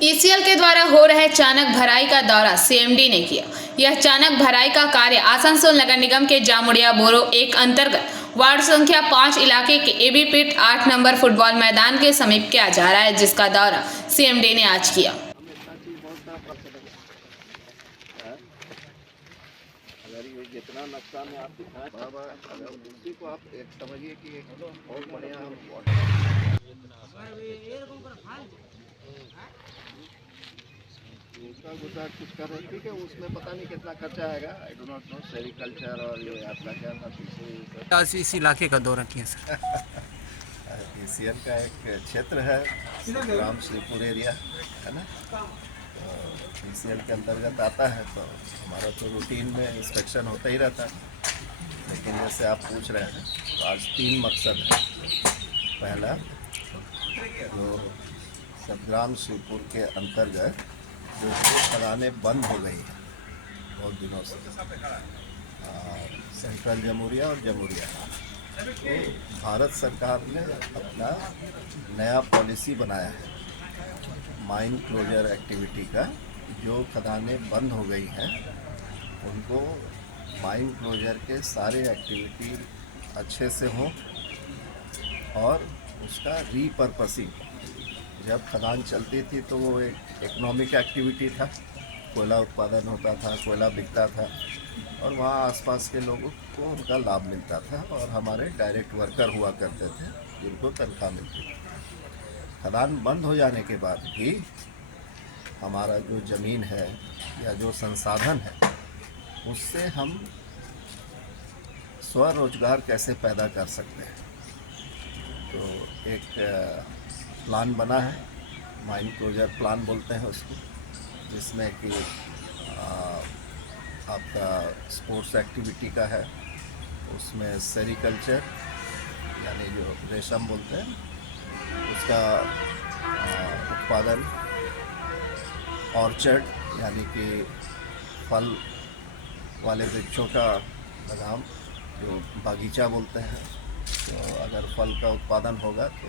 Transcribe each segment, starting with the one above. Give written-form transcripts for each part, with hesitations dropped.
ECL के द्वारा हो रहे चाणक भराई का दौरा सीएमडी ने किया। यह चाणक भराई का कार्य आसनसोल नगर निगम के जामुड़िया बोरो 1 अंतर्गत वार्ड संख्या 5 इलाके के एबी पीट 8 नंबर फुटबॉल मैदान के समीप किया जा रहा है, जिसका दौरा सीएमडी ने आज किया। जितना नक्शा में आप दिखाएं अगर उसी को आप एक समझिए कि एक बहुत बढ़िया कुछ कर रही थी कि उसमें पता नहीं कितना खर्चा आएगा। I do not know sericulture और ये आपका क्या था इस इलाके का दौरा किया सर। ईसीएल का एक क्षेत्र है ग्राम श्रीपुर एरिया है ना, ईसीएल के अंतर्गत आता है। तो हमारा तो रूटीन में इंस्पेक्शन होता ही रहता है, लेकिन जैसे आप पूछ रहे हैं तो आज 3 मकसद है। पहला, जो सतग्राम श्रीपुर के अंतर्गत जो खदानें बंद हो गई हैं बहुत दिनों से, सेंट्रल जमुरिया और जमुरिया, तो भारत सरकार ने अपना नया पॉलिसी बनाया है माइन क्लोजर एक्टिविटी का। जो खदानें बंद हो गई हैं उनको माइन क्लोजर के सारे एक्टिविटी अच्छे से हों और उसका रीपर्पसिंग। जब खदान चलती थी तो वो एक इकोनॉमिक एक्टिविटी था, कोयला उत्पादन होता था, कोयला बिकता था और वहाँ आसपास के लोगों को उनका लाभ मिलता था और हमारे डायरेक्ट वर्कर हुआ करते थे जिनको तनख्वाह मिलती थी। खदान बंद हो जाने के बाद भी हमारा जो ज़मीन है या जो संसाधन है उससे हम स्वरोजगार कैसे पैदा कर सकते हैं। तो एक प्लान बना है, माइन क्लोजर प्लान बोलते हैं उसको, जिसमें कि आपका स्पोर्ट्स एक्टिविटी का है, उसमें सेरिकल्चर यानी जो रेशम बोलते हैं उसका उत्पादन, ऑर्चर्ड यानी कि फल वाले वृक्षों का लगाम जो बागीचा बोलते हैं। तो अगर फल का उत्पादन होगा तो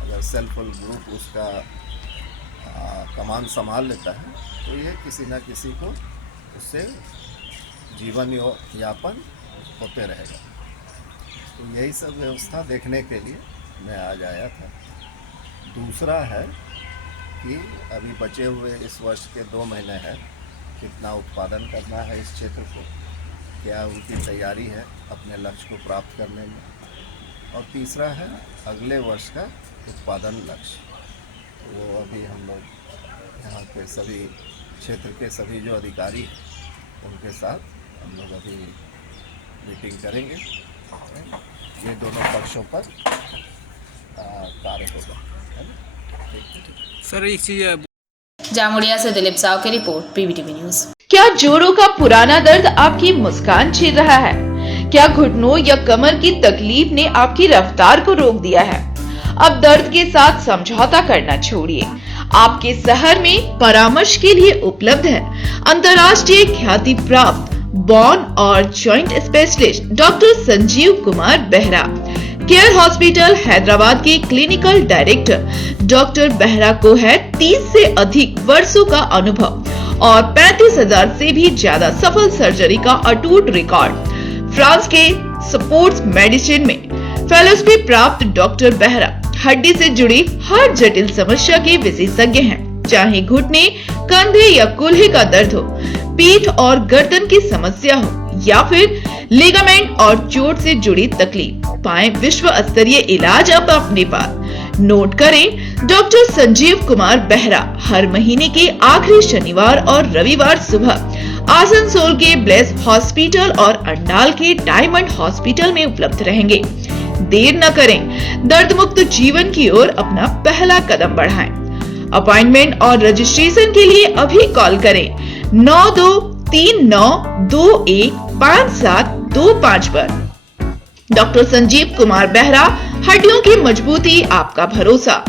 अगर सेल्फ हेल्प ग्रुप उसका कमान संभाल लेता है तो ये किसी न किसी को उससे जीवन यापन होते रहेगा। तो यही सब व्यवस्था देखने के लिए मैं आज आया था। दूसरा है कि अभी बचे हुए इस वर्ष के 2 महीने हैं, कितना उत्पादन करना है इस क्षेत्र को, क्या उनकी तैयारी है अपने लक्ष्य को प्राप्त करने में। और तीसरा है अगले वर्ष का उत्पादन लक्ष्य। वो अभी हम लोग यहाँ के सभी क्षेत्र के सभी जो अधिकारी उनके साथ हम लोग अभी मीटिंग करेंगे। ये दोनों पक्षों पर कार्य होगा। सर एक चीज, जामुड़िया से दिलीप साव की रिपोर्ट, पीवीटीवी न्यूज। क्या जोड़ों का पुराना दर्द आपकी मुस्कान छीन रहा है? क्या घुटनों या कमर की तकलीफ ने आपकी रफ्तार को रोक दिया है? अब दर्द के साथ समझौता करना छोड़िए। आपके शहर में परामर्श के लिए उपलब्ध है अंतर्राष्ट्रीय ख्याति प्राप्त बोन और joint specialist doctor Sanjeev Kumar Behera. Care hospital Hyderabad के क्लिनिकल डायरेक्टर डॉक्टर बेहरा को है 30 से अधिक वर्षों का अनुभव और 35,000 से भी ज्यादा सफल सर्जरी का अटूट रिकॉर्ड। फ्रांस के स्पोर्ट्स मेडिसिन में फेलोशिप प्राप्त डॉक्टर बेहरा हड्डी से जुड़ी हर जटिल समस्या के विशेषज्ञ हैं। चाहे घुटने, कंधे या कूल्हे का दर्द हो, पीठ और गर्दन की समस्या हो या फिर लिगामेंट और चोट से जुड़ी तकलीफ, पाएं विश्व स्तरीय इलाज अब अपने पास। नोट करें, डॉक्टर संजीव कुमार बेहरा हर महीने के आखिरी शनिवार और रविवार सुबह आसनसोल के ब्लेस हॉस्पिटल और अंडाल के डायमंड हॉस्पिटल में उपलब्ध रहेंगे। देर न करें, दर्द मुक्त जीवन की ओर अपना पहला कदम बढ़ाएं। अपॉइंटमेंट और रजिस्ट्रेशन के लिए अभी कॉल करें 9239215725 पर। डॉक्टर संजीव कुमार बेहरा, हड्डियों की मजबूती आपका भरोसा।